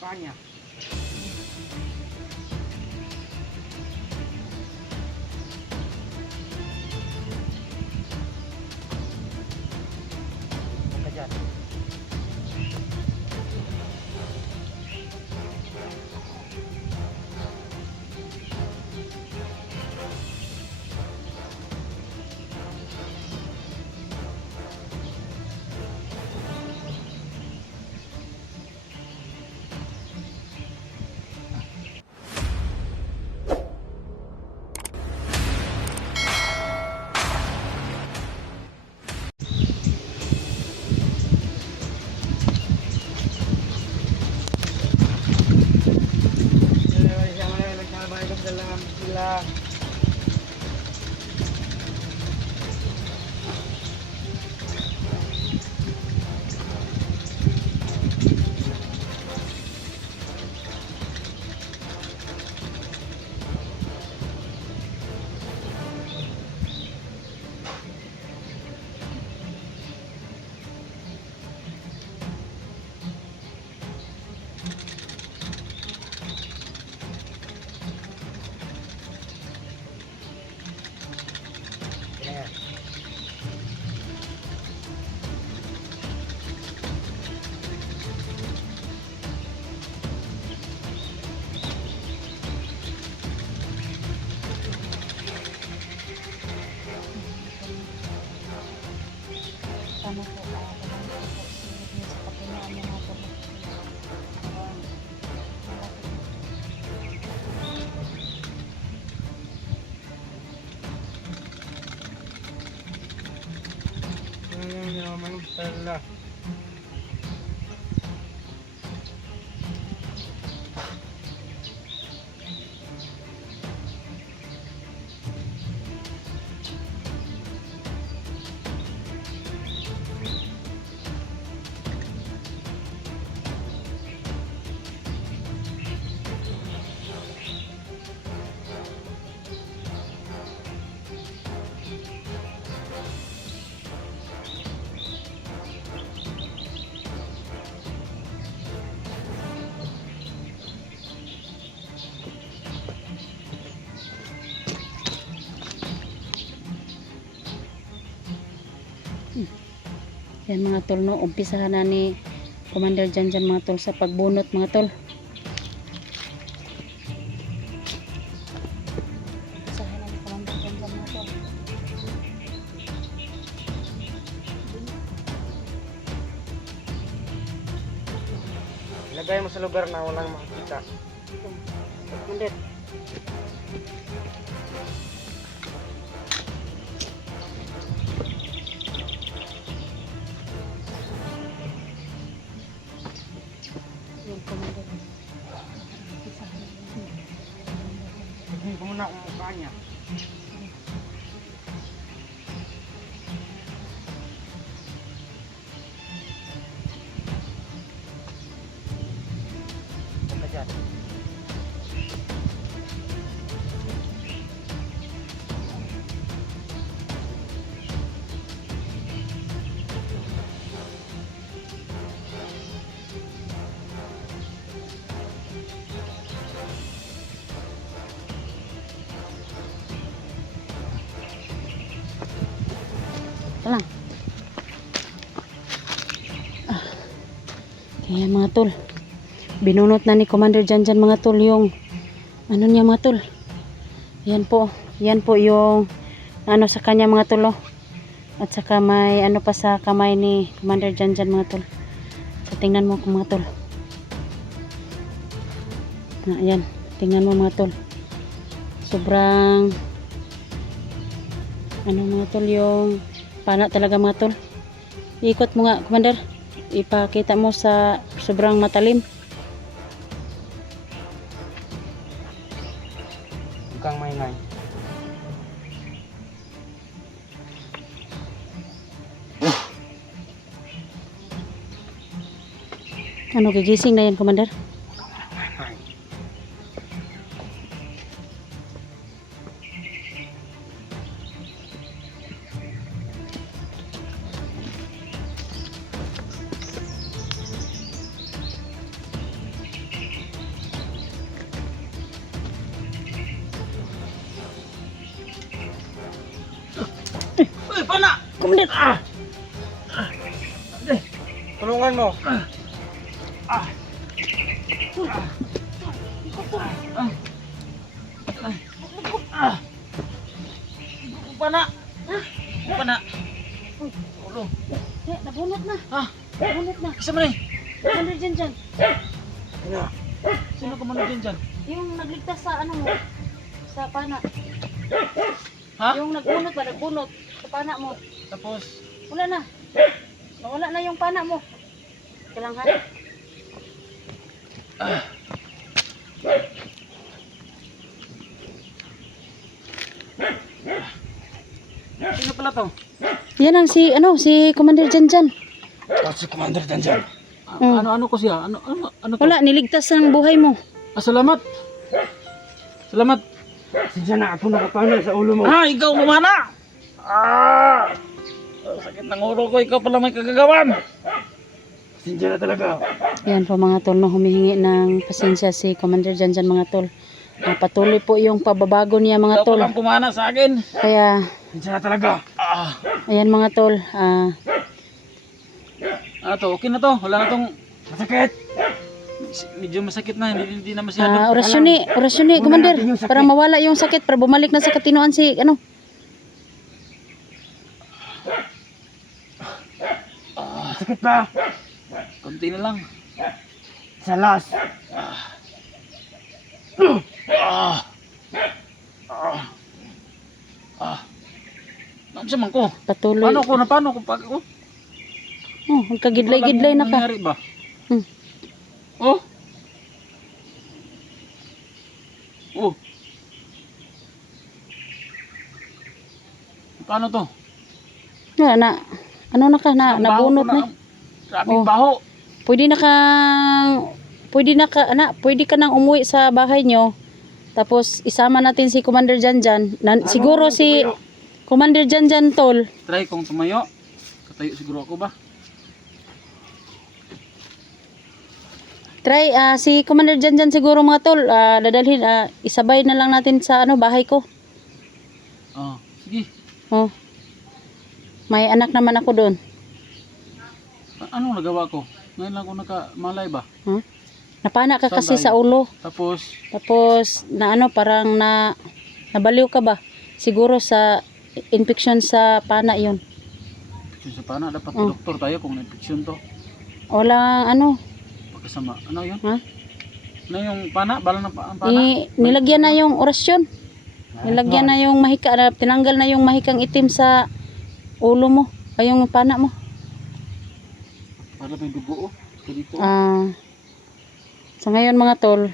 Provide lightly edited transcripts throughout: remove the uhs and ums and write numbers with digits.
Kanya. Huwag ka dyan. Sila. Ano po, kailangan po silid niyo sa kapinaan niya mga po. Naman pala. Yan mga tol, no, umpisahan na ni Commander Janjan mga tol sa pagbunot mga tol. Umpisahan na ni Commander Janjan mga tol. Ilagay mo sa lugar na walang makikita. Commander. Yan, Commander. Umpisahan na. Tingnan ko muna ang mukha niya. Huwag ka dyan. Ito lang. Kaya mga tol, binunot na ni Commander Janjan mga tol yung ano niya mga tol. Yan po yung ano sa kanya mga tol, oh. At saka may ano pa sa kamay ni Commander Janjan mga tol. So, tingnan mo mga tol. Ayan, tingnan mo mga tol. Sobrang ano mga tol, yung pana talaga mga tol. Ikot mo nga Commander, ipakita mo sa sobrang matalim. Huwag kang maingay. Ano, gigising na yan Commander? Commander. Tulungan mo. Pana. Pana. Ulo. Nabunot na. Ha? Nabunot na. Isa man eh. Commander Janjan. Ano? Sino ka man dyan? Yung nagligtas sa ano mo. Sa pana. Ha? Yung nagbunot ba? Nagbunot. Sa pana mo. Tapos, Wala na. Nawala na yung pana mo. Kailangan. sino pala to? Yan ang si Commander Janjan. Si Commander Danjan. Ano ko siya? Ano to? Wala, niligtas ng buhay mo. Salamat. Salamat. Sinsa na ako nakapana sa ulo mo. Ikaw lumana! Sakit ng ulo ko, ikaw pala may kagagawan. Sinsa na talaga. Yan po mga tol, no, humihingi ng pasensya si Commander Janjan mga tol. Patuloy po yung pababago niya mga Ikaw tol. palang pumana sa akin. Kaya, Sinsa na talaga. ayan mga tol. Ano to? Okay na to. Wala na tong... Masakit. Medyo masakit na. Hindi na masyado. Orasyon ni, Commander. natin yung sakit. Para mawala yung sakit, para bumalik na sa katinoan si, Masakit ba? Konti na lang. Sa last. Ano siya man ko? Patuloy. Paano ko pag... Oh, Kagidlay-gidlay na ka. nangyari ba? Hmm. Oh. Oh. Paano to? Ano na ka, Ang baho nabunot ko na. Grabing Oh. baho. Pwede ka nang umuwi sa bahay nyo. Tapos isama natin si Commander Janjan. Siguro si Commander Janjan tol. Try kong tumayo. Katayo siguro ako ba? Try si Commander Janjan siguro mga tol. Dadalhin isabay na lang natin sa bahay ko. Sige. Oh. May anak naman ako doon. Anong nagawa ko? Ngayon lang ako nakamalay ba? Napana ka kasi Saan sa ulo. Tapos, Tapos parang nabaliw ka ba? Siguro sa infection sa pana 'yon. infection sa pana. Dapat Oh. doktor tayo kung infection to. Wala Pagkasama. Ano yun? Ha? Ano yung pana? Balang ng ang pana? nilagyan na yung orasyon. Nilagyan na yung mahika, tinanggal na yung mahikang itim sa ulo mo, ay yung pana mo. Para may dugo oh. Ito dito. Sa ngayon mga tol,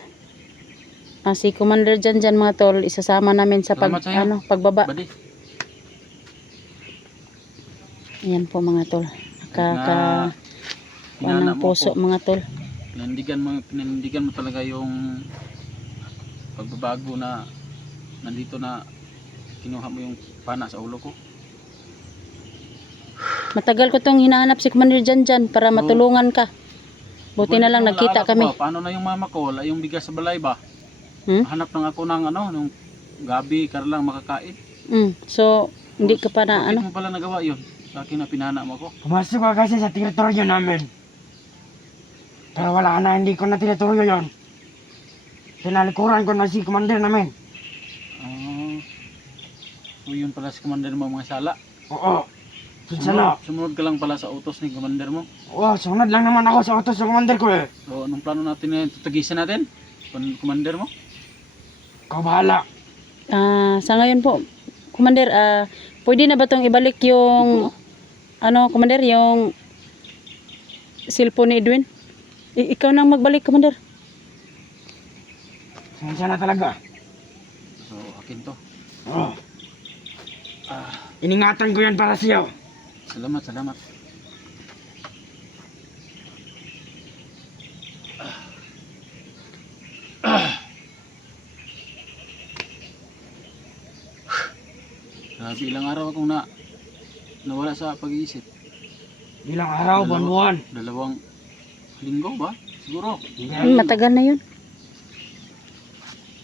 si Commander Janjan mga tol, isasama namin sa Salamat sa'yo. pagbaba. Badi. Ayan po mga tol. Hinana Ng mo puso ako. mga tol. Pinanindigan mo talaga yung pagbabago na nandito na kinuha mo yung pana sa ulo ko. Matagal ko tong hinahanap si Commander Janjan para matulungan ka. Buti na lang Yung nagkita naalala ko kami. ba, paano na yung mama ko? Wala yung bigas sa balay ba? Hmm? Hanap lang ako ng nung gabi para lang makakain. So, hindi ka pa na Bakit mo pala nagawa yun? Sa akin na pinana mo ako. Pumasok ka kasi sa teritoryo namin. Pero wala ka na, hindi ko na teritoryo yon. Pinalikuran ko na si Commander namin. So yun pala si commander mo mga sala. Oo. Sinsa na. Sumunod ka lang pala sa utos ni commander mo. Oo, sunod lang naman ako sa utos ng Commander ko eh. So anong plano natin ngayon? Tutagisan natin? Commander mo? Ikaw bahala. Sa ngayon po, Commander, pwede na ba tong ibalik yung Commander, yung cellphone ni Edwin? Ikaw nang magbalik, Commander. Sinsa na talaga. So akin to. Oo. Iningatan ko yan para sa'yo. Salamat. Ilang araw akong nawala sa pag-iisip. Ilang araw, buwan-buwan. 2 linggo ba? Siguro. Matagal na yun.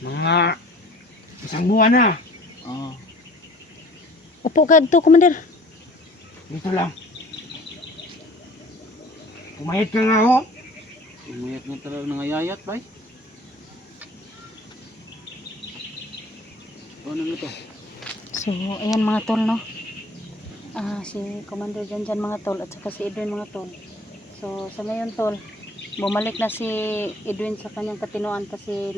Mga 1 buwan na. Oo. Upo ka dito, Commander. Dito lang. Pumayat ka nga ho. Umayat nga talaga nangayayat, bay. Ano na to? So, ayan mga tol, no? Si Commander Janjan mga tol at saka si Edwin mga tol. So, sa ngayon tol, bumalik na si Edwin sa kanyang katinuan kasi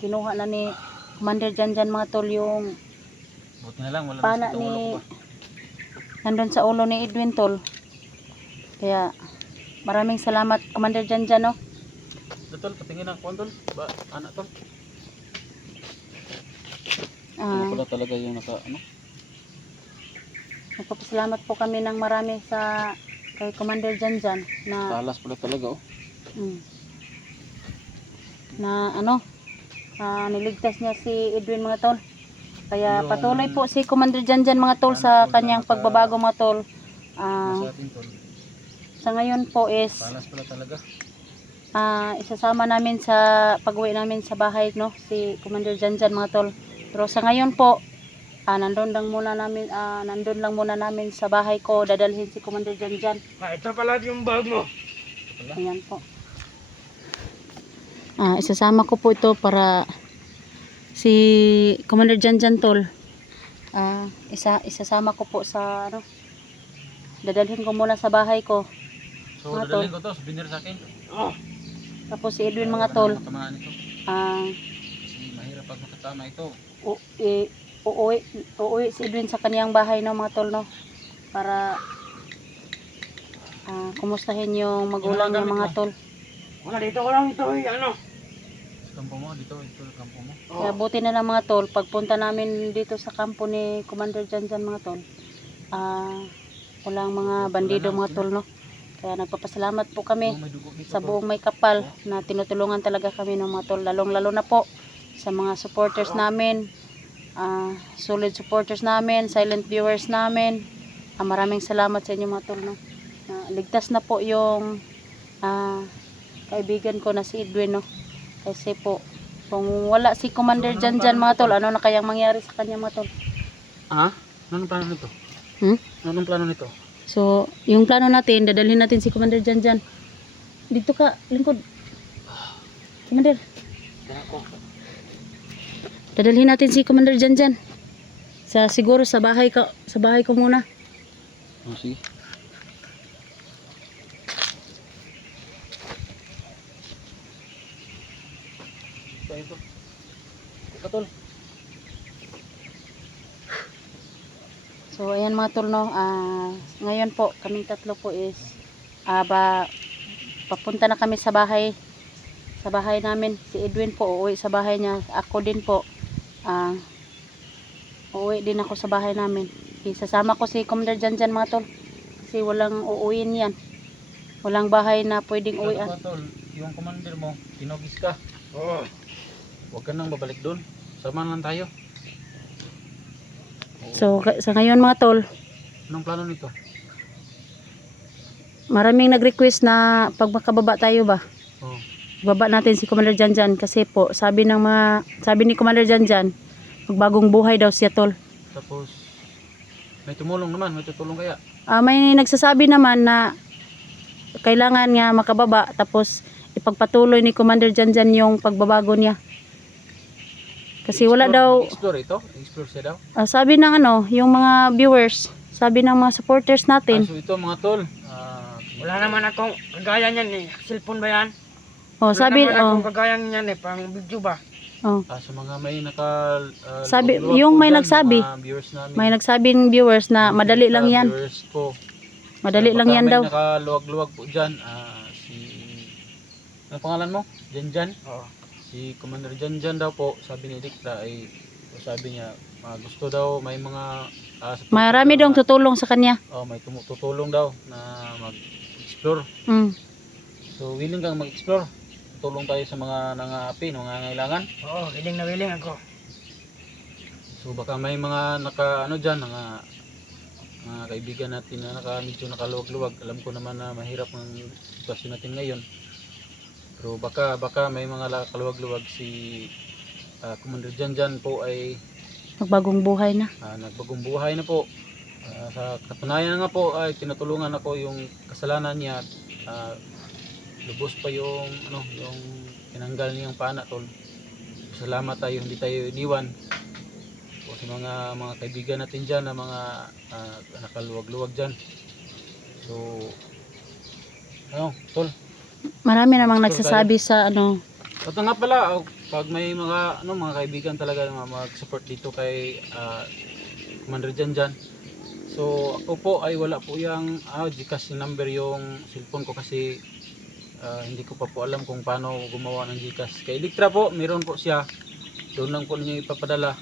kinuha na ni Commander Janjan mga tol yung Buti na lang, wala pana na sa ulo ko ni ba? nandun sa ulo ni Edwin tol. Kaya, maraming salamat Commander Janjan, no? Tol, patingin ang kuwan tol. Ba, anak tol. Ah, Ano pala talaga yung Nagpapasalamat po kami ng marami sa kay Commander Janjan na talas pala talaga oh. na niligtas niya si Edwin mga tol. Kaya Yung- patuloy po si Commander Janjan mga tol sa Sana kanyang naka- pagbabago mga tol. Sa atin tol. Sa ngayon po is Talas pala talaga. isasama namin sa pag-uwi namin sa bahay, no, si Commander Janjan mga tol. Pero sa ngayon po nandun lang muna namin sa bahay ko dadalhin si Commander Janjan. Ito pala yung bag mo. Ayan po. Isasama ko po ito para si Commander Janjan tol. Isasama ko po sa dadalhin ko muna sa bahay ko. So, Mga tol. dadalhin ko to, souvenir sa akin. Oh, Tapos si Edwin mga Wala tol, namang matamaan ito. ah, Kasi mahirap pag makatama ito. uuwi si Edwin sa kaniyang bahay, no mga tol, no, para kumustahin yung magulang niya mga tol. wala dito ko lang ito ano. Sa kampo mo, dito sa kampo mo. Kaya buti na lang mga tol, pagpunta namin dito sa kampo ni Commander Janjan mga tol, walang mga bandido mga tol, no. Kaya nagpapasalamat po kami May dugo dito, sa buong may kapal na tinutulungan talaga kami ng mga tol, lalong lalo na po sa mga supporters namin, solid supporters namin, silent viewers namin. Maraming salamat sa inyo mga tol, no. Ligtas na po yung kaibigan ko na si Edwin, no. Kasi po kung wala si Commander Janjan mga tol, ano na kayang mangyari sa kanya mga tol? Anong plano nito? Anong plano nito? So, yung plano natin, dadalhin natin si Commander Janjan. Dito ka, lingkod. Commander. Dadalhin natin si Commander Janjan. Siguro sa bahay ko muna. Oh, sige. Ito. Tol. So, ayan mga tol, no. Ngayon po, kaming tatlo po is papunta na kami sa bahay. Sa bahay namin. Si Edwin po, uuwi sa bahay niya. Ako din po. Uuwi din ako sa bahay namin. Isasama ko si Commander Janjan mga tol. Kasi walang uuwiin yan. Walang bahay na pwedeng uwian. Tol, yung commander mo, tinogis ka. Oo. Huwag ka nang babalik doon. Sama lang tayo. So, sa ngayon mga tol, Anong plano nito? maraming nag-request na pag makababa tayo ba, Oh. baba natin si Commander Janjan kasi po sabi ni Commander Janjan magbagong buhay daw siya tol. Tapos may tumulong naman, may tutulong kaya. May nagsasabi naman na kailangan nga makababa tapos ipagpatuloy ni Commander Janjan yung pagbabago niya. Kasi wala daw, Explore ito? Explore siya daw? sabi ng yung mga viewers, sabi ng mga supporters natin. So ito mga tol, Wala naman akong kagaya niyan eh. Cellphone ba yan? Oh, sabi Wala naman akong kagaya niyan eh. Pang video ba? sa mga may Sabi, luwag-luwag yung po may dyan, nagsabi, mga viewers namin. may nagsabing viewers na madali lang yan. Viewers po. Madali lang yan daw. May nakaluwag-luwag po dyan. Ano pangalan mo? Janjan? Oo. Si Commander Janjan daw po, sabi ni Dikta ay sabi niya, gusto daw may mga support Marami daw daw tutulong sa kanya. may tutulong daw na mag-explore. So willing kang mag-explore. Tulong tayo sa mga nangaapi, nangangailangan. Oo, willing ako. So baka may mga dyan, mga kaibigan natin na medyo nakaluwag-luwag. Alam ko naman na mahirap ang sitwasyon natin ngayon. Pero baka may mga kaluwag-luwag si Commander Janjan po ay Magbagong buhay na. nagbagong buhay na po. Sa katunayan nga po ay tinutulungan ako yung kasalanan niya. Lubos pa yung yung tinanggal niyang pana, tol. Salamat tayo, hindi tayo iniwan. O sa mga kaibigan natin diyan na mga nakaluwag-luwag diyan. So tol. Marami namang Sure nagsasabi sa At nga pala, pag may mga mga kaibigan talaga na mag-support dito kay Commander Janjan. So ako po ay wala po yung GCash number yung cellphone ko kasi hindi ko pa po alam kung paano gumawa ng GCash. Kay Electra po, meron po siya. Doon lang po ninyo ipapadala.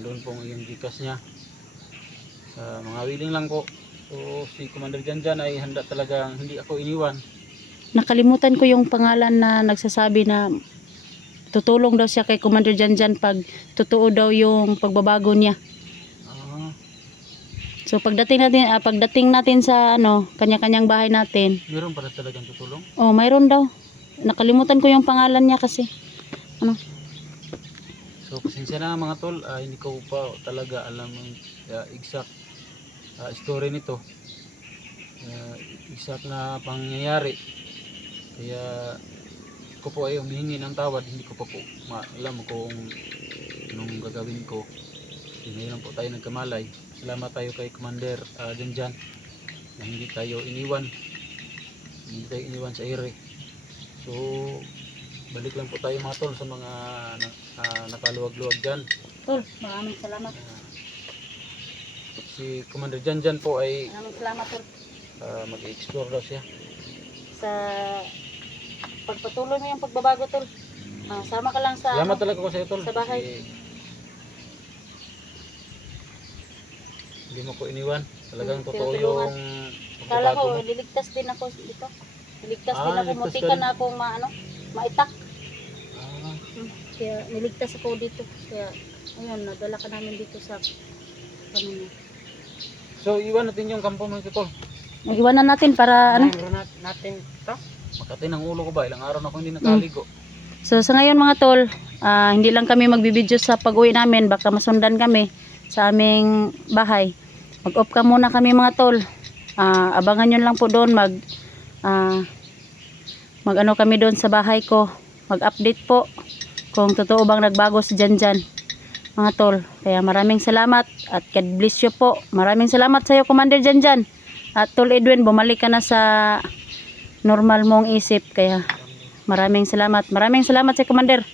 Doon po yung GCash niya. Sa mga willing lang po. So si Commander Janjan ay handa talagang hindi ako iniwan. Nakalimutan ko yung pangalan na nagsasabi na tutulong daw siya kay Commander Janjan pag totoo daw yung pagbabago niya. So pagdating natin sa kanya-kanyang bahay natin. Meron para talagang tutulong? Oh, mayroon daw. Nakalimutan ko yung pangalan niya kasi. So pasensya na mga tol, hindi ko pa talaga alam ang exact story nito. Exact na pangyayari. Kaya ko po ay humihingi ng tawad, hindi ko pa po alam kung anong gagawin ko. Ngayon po tayo nagkamalay. Salamat tayo kay Commander Janjan na hindi tayo iniwan sa ere. So balik lang po tayo mga tol sa mga nakaluwag-luwag dyan. Tol, maraming salamat. Si Commander Janjan po ay Maraming salamat, tol. mag-explore daw siya. Sa pagpatuloy mo yung pagbabago, tol. Sama ka lang sa Salamat talaga ko sa iyo tol. sa bahay. Kasi hindi mo ko iniwan. Talagang totoo tinutulungan. yung Kala pagbabago ko, mo. liligtas din ako dito. Niligtas din ako, Ligtas ka muntikan rin. na akong maitak. Ah, Kaya niligtas ako dito. Kaya, ayun, nadala ka namin dito sa niya. so iwan natin yung kampo mo ito tol. Iwanan natin para Meron natin ito. Makati ng ulo ko ba? Ilang araw na ako hindi nakaligo. So sa ngayon mga tol, hindi lang kami magbibideo sa pag-uwi namin, baka masundan kami sa aming bahay. Mag-off ka muna kami mga tol. Abangan nyo lang po doon mag-ano kami doon sa bahay ko. Mag-update po kung totoo bang nagbago si Janjan mga tol. Kaya maraming salamat at God bless you po. Maraming salamat sa iyo Commander Janjan. At Tol Edwin, bumalik ka na sa normal mong isip. Kaya maraming salamat. Maraming salamat sa Commander.